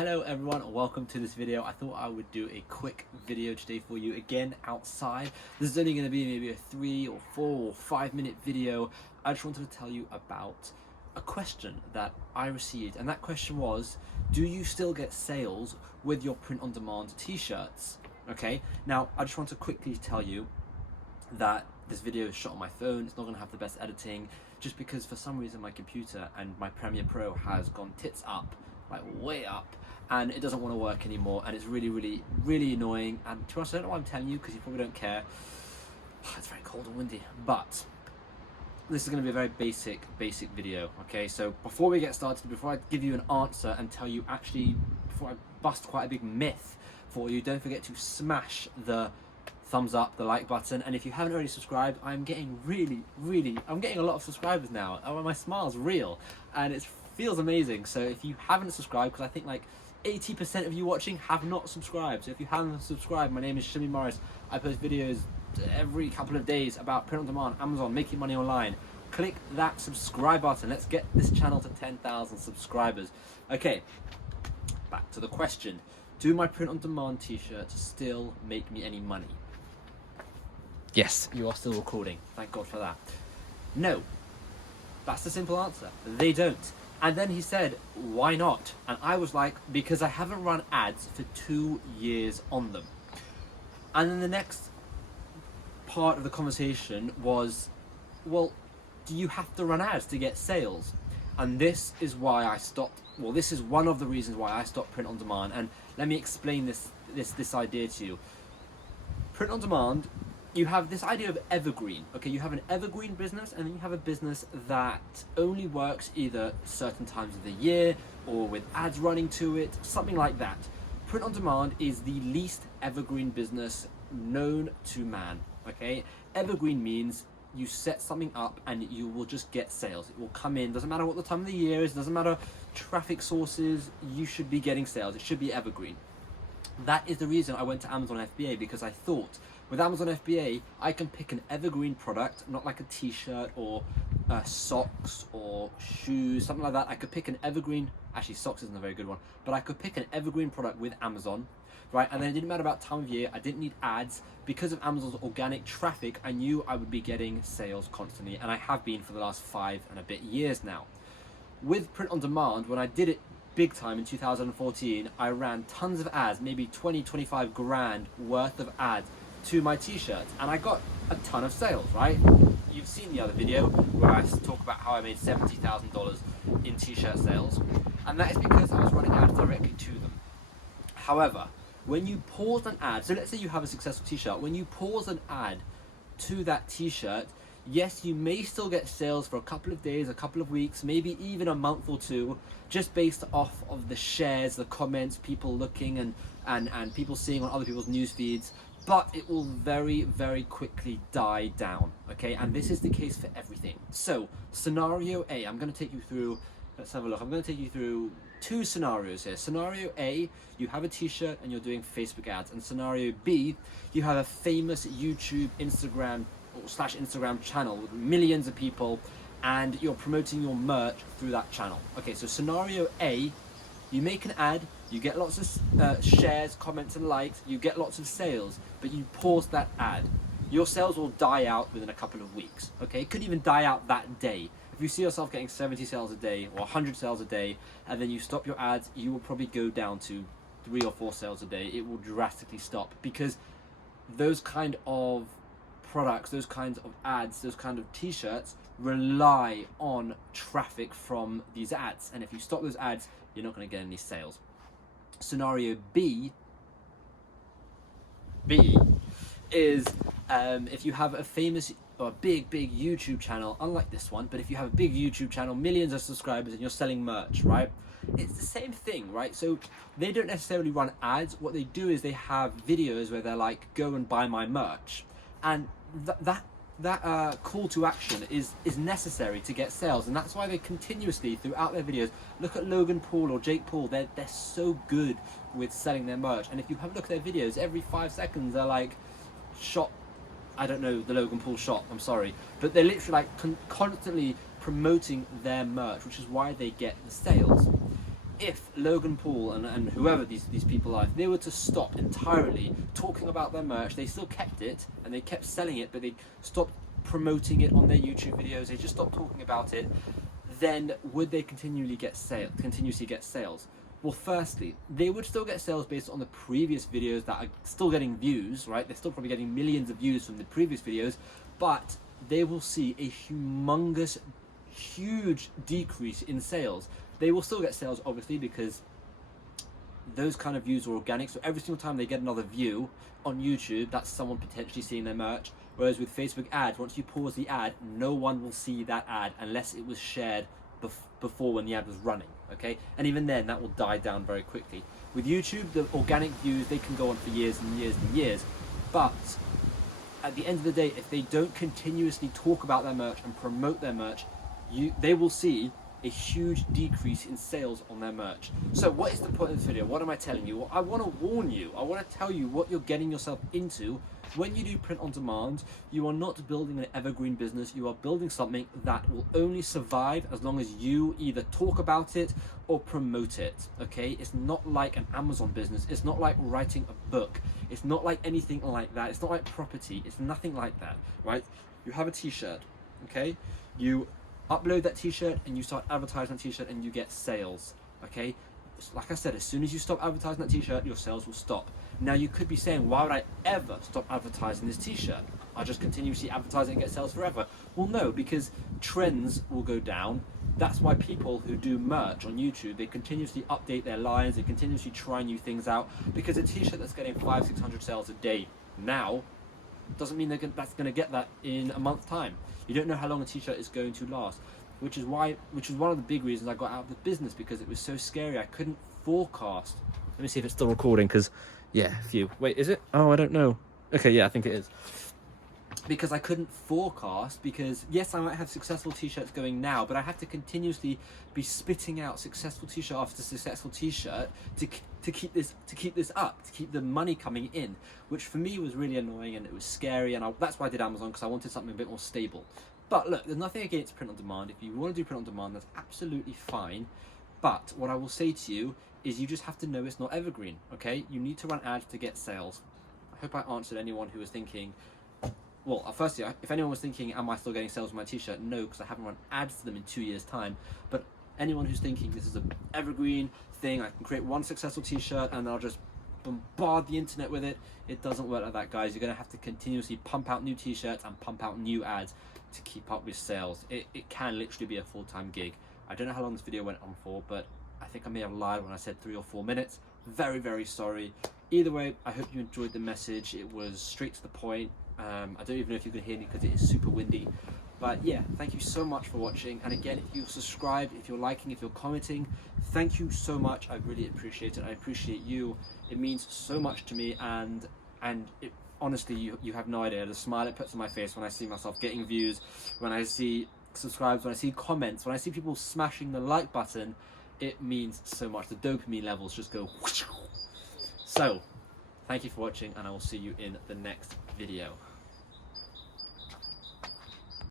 Hello everyone, welcome to this video. I thought I would do a quick video today for you, again outside. This is only going to be maybe a 3 or 4 or 5 minute video. I just wanted to tell you about a question that I received, and that question was, do you still get sales with your print-on-demand t-shirts? Okay, now I just want to quickly tell you that this video is shot on my phone. It's not going to have the best editing, just because for some reason my computer and my Premiere Pro has gone tits up, like way up, and it doesn't want to work anymore, and it's really annoying. And to be honest, I don't know why I'm telling you, because you probably don't care. It's very cold and windy, but this is going to be a very basic video. Okay, so before we get started, before I give you an answer and tell you before I bust quite a big myth for you, don't forget to smash the thumbs up, the like button, and if you haven't already subscribed, I'm getting I'm getting a lot of subscribers now. My smile's real and it feels amazing. So if you haven't subscribed, because I think like 80% of you watching have not subscribed, so if you haven't subscribed, my name is Shimmy Morris. I post videos every couple of days about print on demand, Amazon, making money online. Click that subscribe button. Let's get this channel to 10,000 subscribers. Okay, back to the question. Do my print on demand t-shirts still make me any money? Yes, you are still recording. Thank God for that. No. That's the simple answer. They don't. And then he said, why not? And I was like, because I haven't run ads for 2 years on them. And then the next part of the conversation was, well, do you have to run ads to get sales? And this is why I stopped. Well, this is one of the reasons why I stopped print on demand. And let me explain this idea to you. Print on demand, you have this idea of evergreen. Okay, you have an evergreen business, and then you have a business that only works either certain times of the year or with ads running to it, something like that. Print on demand is the least evergreen business known to man. Okay, evergreen means you set something up and you will just get sales. It will come in, doesn't matter what the time of the year is, doesn't matter traffic sources, you should be getting sales. It should be evergreen. That is the reason I went to Amazon FBA, because I thought with Amazon FBA I can pick an evergreen product, not like a t-shirt or socks or shoes, something like that. I could pick an evergreen, actually socks isn't a very good one, but I could pick an evergreen product with Amazon, right? And then it didn't matter about time of year, I didn't need ads. Because of Amazon's organic traffic, I knew I would be getting sales constantly, and I have been for the last 5 and a bit years now. With print on demand, when I did it big time in 2014, I ran tons of ads, maybe 20-25 grand worth of ads to my t-shirts, and I got a ton of sales, right? You've seen the other video where I talk about how I made $70,000 in t-shirt sales, and that is because I was running ads directly to them. However, when you pause an ad, so let's say you have a successful t-shirt, when you pause an ad to that t-shirt, yes, you may still get sales for a couple of days, a couple of weeks, maybe even a month or two, just based off of the shares, the comments, people looking and people seeing on other people's news feeds, but it will very quickly die down, okay? And this is the case for everything. So scenario A, I'm going to take you through, let's have a look, I'm going to take you through 2 scenarios here. Scenario A, you have a t-shirt and you're doing Facebook ads, and scenario B, you have a famous YouTube, Instagram channel with millions of people, and you're promoting your merch through that channel. Okay, so scenario A, you make an ad, you get lots of shares, comments and likes, you get lots of sales, but you pause that ad. Your sales will die out within a couple of weeks. Okay, it could even die out that day. If you see yourself getting 70 sales a day or 100 sales a day, and then you stop your ads, you will probably go down to 3 or 4 sales a day. It will drastically stop, because those kind of products, those kinds of ads, those kind of t-shirts rely on traffic from these ads, and if you stop those ads, you're not going to get any sales. Scenario B is if you have a famous or a big YouTube channel, unlike this one, but if you have a big YouTube channel, millions of subscribers, and you're selling merch, right? It's the same thing, right? So they don't necessarily run ads. What they do is they have videos where they're like, go and buy my merch, and that call to action is necessary to get sales, and that's why they continuously throughout their videos, look at Logan Paul or Jake Paul, they're so good with selling their merch, and if you have a look at their videos, every 5 seconds they're like, shop, I don't know the Logan Paul shop, I'm sorry, but they're literally like constantly promoting their merch, which is why they get the sales. if Logan Paul and whoever these people are, if they were to stop entirely talking about their merch, they still kept it and they kept selling it, but they stopped promoting it on their YouTube videos, they just stopped talking about it, then would they continuously get sales? Well, firstly, they would still get sales based on the previous videos that are still getting views, right? They're still probably getting millions of views from the previous videos, but they will see a huge decrease in sales. They will still get sales, obviously, because those kind of views are organic. So every single time they get another view on YouTube, that's someone potentially seeing their merch. Whereas with Facebook ads, once you pause the ad, no one will see that ad unless it was shared before when the ad was running, okay? And even then, that will die down very quickly. With YouTube, the organic views, they can go on for years and years and years. But at the end of the day, if they don't continuously talk about their merch and promote their merch, they will see a huge decrease in sales on their merch. So what is the point of this video? What am I telling you? Well, I want to warn you. I want to tell you what you're getting yourself into. When you do print on demand, you are not building an evergreen business. You are building something that will only survive as long as you either talk about it or promote it, okay? It's not like an Amazon business. It's not like writing a book. It's not like anything like that. It's not like property. It's nothing like that, right? You have a t-shirt, okay? You upload that t-shirt and you start advertising that t-shirt and you get sales, okay? Like I said, as soon as you stop advertising that t-shirt, your sales will stop. Now you could be saying, why would I ever stop advertising this t-shirt? I'll just continuously advertise it and get sales forever. Well, no, because trends will go down. That's why people who do merch on YouTube, they continuously update their lines, they continuously try new things out, because a t-shirt that's getting 500-600 sales a day now doesn't mean that's going to get that in a month's time. You don't know how long a t-shirt is going to last, which is one of the big reasons I got out of the business, because it was so scary. I couldn't forecast. Let me see if it's still recording, because yeah, wait, is it? Oh, I don't know. Okay, yeah, I think it is. Because I couldn't forecast, because yes, I might have successful t-shirts going now, but I have to continuously be spitting out successful t-shirt after successful t-shirt to keep this up, to keep the money coming in, which for me was really annoying and it was scary, and that's why I did Amazon, because I wanted something a bit more stable. But look, there's nothing against print on demand. If you want to do print on demand, that's absolutely fine. But what I will say to you is you just have to know it's not evergreen, okay? You need to run ads to get sales. I hope I answered anyone who was thinking, well, firstly, if anyone was thinking, am I still getting sales with my t-shirt? No, because I haven't run ads to them in 2 years' time. But anyone who's thinking this is an evergreen thing, I can create one successful t-shirt and I'll just bombard the internet with it, it doesn't work like that, guys. You're going to have to continuously pump out new t-shirts and pump out new ads to keep up with sales. It can literally be a full-time gig. I don't know how long this video went on for, but I think I may have lied when I said 3 or 4 minutes. Very, very sorry. Either way, I hope you enjoyed the message. It was straight to the point. I don't even know if you can hear me because it is super windy. But yeah, thank you so much for watching. And again, if you subscribe, if you're liking, if you're commenting, thank you so much. I really appreciate it. I appreciate you. It means so much to me, and it, honestly, you have no idea the smile it puts on my face when I see myself getting views, when I see subscribes, when I see comments, when I see people smashing the like button. It means so much. The dopamine levels just go whoosh. So thank you for watching, and I will see you in the next video.